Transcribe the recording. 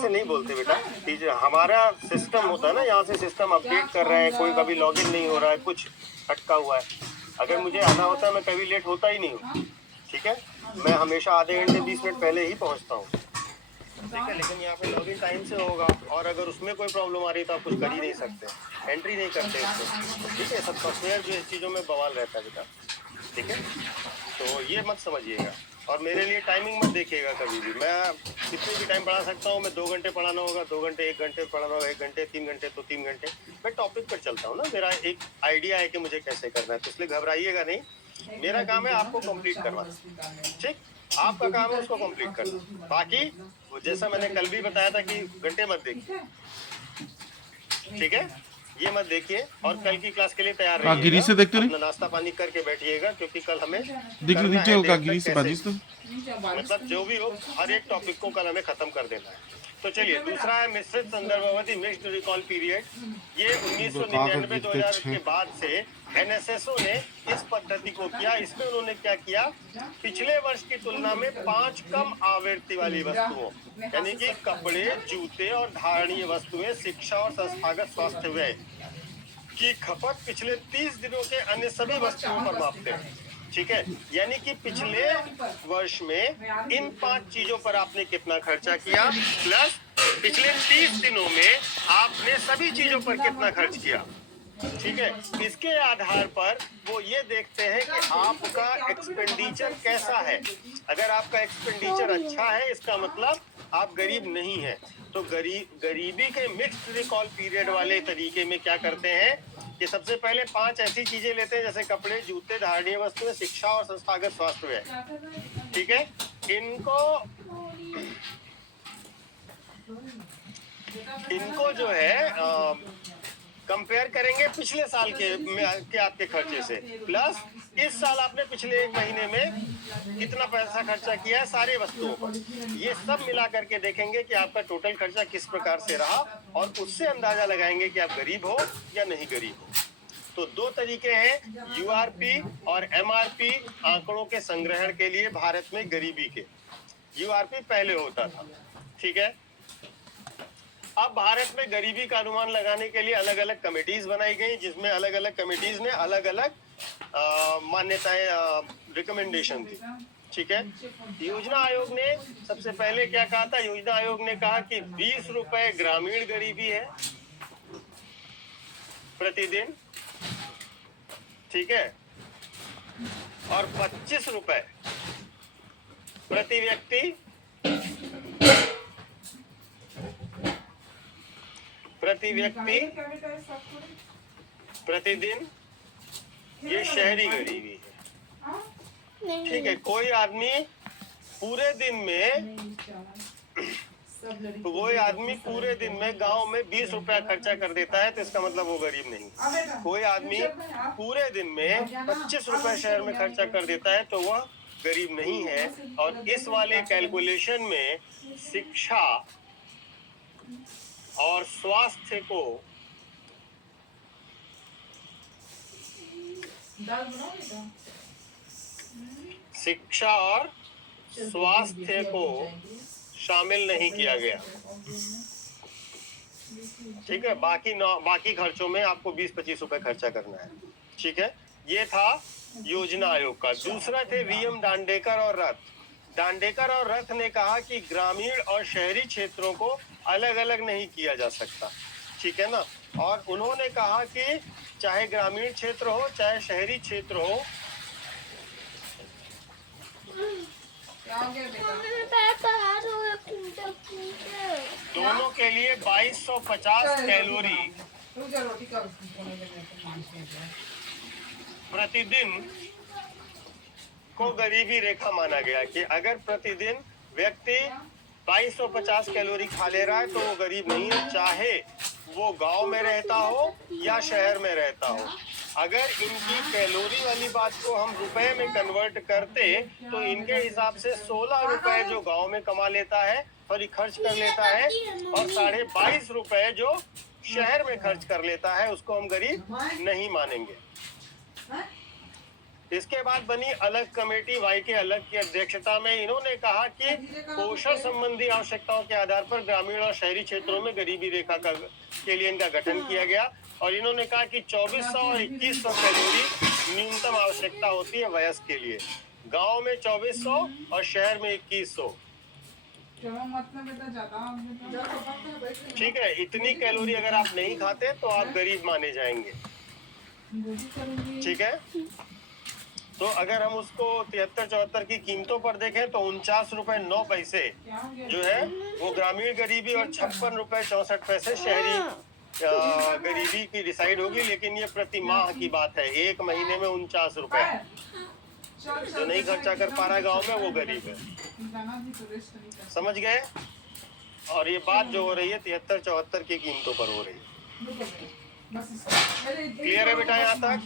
ऐसे नहीं बोलते बेटा, टीचर हमारा सिस्टम होता है ना, यहाँ से सिस्टम अपडेट कर रहे हैं, कोई कभी लॉगिन नहीं हो रहा है, कुछ अटका हुआ है। अगर मुझे आना होता है मैं कभी लेट होता ही नहीं हूँ, ठीक है, मैं हमेशा आधे घंटे 20 मिनट पहले ही पहुँचता हूँ, ठीक है। लेकिन यहाँ पे लॉगिन टाइम से होगा, और अगर उसमें कोई प्रॉब्लम आ रही है तो आप कुछ कर ही नहीं सकते, एंट्री नहीं करते इसमें, ठीक है। सब सॉफ्टवेयर जो इस चीज़ों में बवाल रहता है बेटा, ठीक है। तो ये मत समझिएगा, और मेरे लिए टाइमिंग मत देखिएगा कभी भी। मैं कितने भी टाइम पढ़ा सकता हूँ, मैं 2 घंटे पढ़ाना होगा 2 घंटे, 1 घंटे पढ़ाना होगा 1 घंटे, 3 घंटे तो 3 घंटे। मैं टॉपिक पर चलता हूँ ना, मेरा एक आइडिया है कि मुझे कैसे करना है, तो इसलिए घबराइएगा नहीं। मेरा काम है आपको कंप्लीट करवाना, ठीक, आपका काम है उसको कंप्लीट करना। बाकी जैसा मैंने कल भी बताया था कि घंटे मत देखिए, ठीक है, ये मत देखिए, और कल की क्लास के लिए तैयार रहिएगा, से देखते अपना नाश्ता पानी करके बैठिएगा, क्योंकि कल हमें मतलब जो भी हो हर एक टॉपिक को कल हमें खत्म कर देना है। तो चलिए, दूसरा है मिश्रित संदर्भावधि मिक्स्ड रिकॉल पीरियड। ये 1999-2000 के बाद से एनएसएसओ ने इस पद्धति को किया। इसमें उन्होंने क्या किया, पिछले वर्ष की तुलना में 5 कम आवृत्ति वाली वस्तुओं, यानी कि कपड़े, जूते और धारणीय वस्तुएं, शिक्षा और संस्थागत स्वास्थ्य व्यय की खपत पिछले 30 दिनों के अन्य सभी वस्तुओं पर मापते हैं, ठीक है। यानी कि पिछले वर्ष में इन 5 चीजों पर आपने कितना खर्चा किया, प्लस पिछले 30 दिनों में आपने सभी चीजों पर कितना खर्च किया, ठीक है। इसके आधार पर वो ये देखते हैं कि आपका एक्सपेंडिचर कैसा है। अगर आपका एक्सपेंडिचर अच्छा है, इसका मतलब आप गरीब नहीं हैं। तो गरीबी के मिक्स्ड रिकॉल पीरियड वाले तरीके में क्या करते हैं कि सबसे पहले 5 ऐसी चीजें लेते हैं, जैसे कपड़े, जूते, धारणीय वस्तुएं, शिक्षा और संस्थागत स्वास्थ्य है, ठीक है। इनको जो है कंपेयर करेंगे पिछले साल के आपके खर्चे से, प्लस इस साल आपने पिछले 1 महीने में कितना पैसा खर्चा किया है सारे वस्तुओं पर। ये सब मिला करके देखेंगे कि आपका टोटल खर्चा किस प्रकार से रहा, और उससे अंदाजा लगाएंगे कि आप गरीब हो या नहीं गरीब हो। तो 2 तरीके हैं, यूआरपी और एमआरपी आंकड़ों के संग्रहण के लिए भारत में गरीबी के। यूआरपी पहले होता था, ठीक है। अब भारत में गरीबी का अनुमान लगाने के लिए अलग अलग कमेटीज बनाई गई, जिसमें अलग अलग कमेटीज ने अलग अलग मान्यताएं, रिकमेंडेशन दी, ठीक है। योजना आयोग ने सबसे पहले क्या कहा था, योजना आयोग ने कहा कि 20 रुपए ग्रामीण गरीबी है प्रतिदिन, ठीक है, और 25 रुपए प्रति व्यक्ति प्रतिदिन, ये शहरी गरीबी है, ठीक है। कोई आदमी पूरे दिन में गांव में 20 रुपया खर्चा कर देता है, तो इसका मतलब वो गरीब नहीं। कोई आदमी पूरे दिन में 25 रुपए शहर में खर्चा कर देता है, तो वह गरीब नहीं है। और इस वाले कैलकुलेशन में शिक्षा और स्वास्थ्य को शामिल नहीं किया गया, ठीक है। बाकी खर्चों में आपको 20-25 रुपए खर्चा करना है, ठीक है। ये था योजना आयोग का। दूसरा थे वीएम दांडेकर और रथ ने कहा कि ग्रामीण और शहरी क्षेत्रों को अलग अलग नहीं किया जा सकता, ठीक है ना। और उन्होंने कहा कि चाहे ग्रामीण क्षेत्र हो चाहे शहरी क्षेत्र हो, दोनों के लिए 2250 कैलोरी प्रतिदिन को गरीबी रेखा माना गया। कि अगर प्रतिदिन व्यक्ति 2250 कैलोरी खा ले रहा है तो वो गरीब नहीं है, चाहे वो गांव में रहता हो या शहर में रहता हो। अगर इनकी कैलोरी वाली बात को हम रुपए में कन्वर्ट करते तो इनके हिसाब से 16 रुपए जो गांव में कमा लेता है, सॉरी खर्च कर लेता है, और 22.5 रुपए जो शहर में खर्च कर लेता है, उसको हम गरीब नहीं मानेंगे, इसके बाद बनी अलग कमेटी वाई के अलग की अध्यक्षता में। इन्होंने कहा कि पोषण संबंधी आवश्यकताओं के आधार पर ग्रामीण और शहरी क्षेत्रों में गरीबी रेखा के लिए इनका गठन किया गया। और इन्होंने कहा कि 2400 और 2100 कैलोरी न्यूनतम आवश्यकता होती है वयस्क के लिए। गांव में 2400 और शहर में 2100। ठीक है, इतनी कैलोरी अगर आप नहीं खाते तो आप गरीब माने जाएंगे। ठीक है, तो अगर हम उसको 73-74 की कीमतों पर देखें तो 49 रुपए 9 पैसे जो है वो ग्रामीण गरीबी और 56 रुपए 64 पैसे शहरी गरीबी की डिसाइड होगी। लेकिन ये प्रति माह की बात है, एक महीने में 49 रुपए। जो नहीं खर्चा कर पा रहा गांव में वो गरीब है। समझ गए? और ये बात जो हो रही है 73-74 की कीमतों पर हो रही है। क्लियर है बेटा यहाँ तक?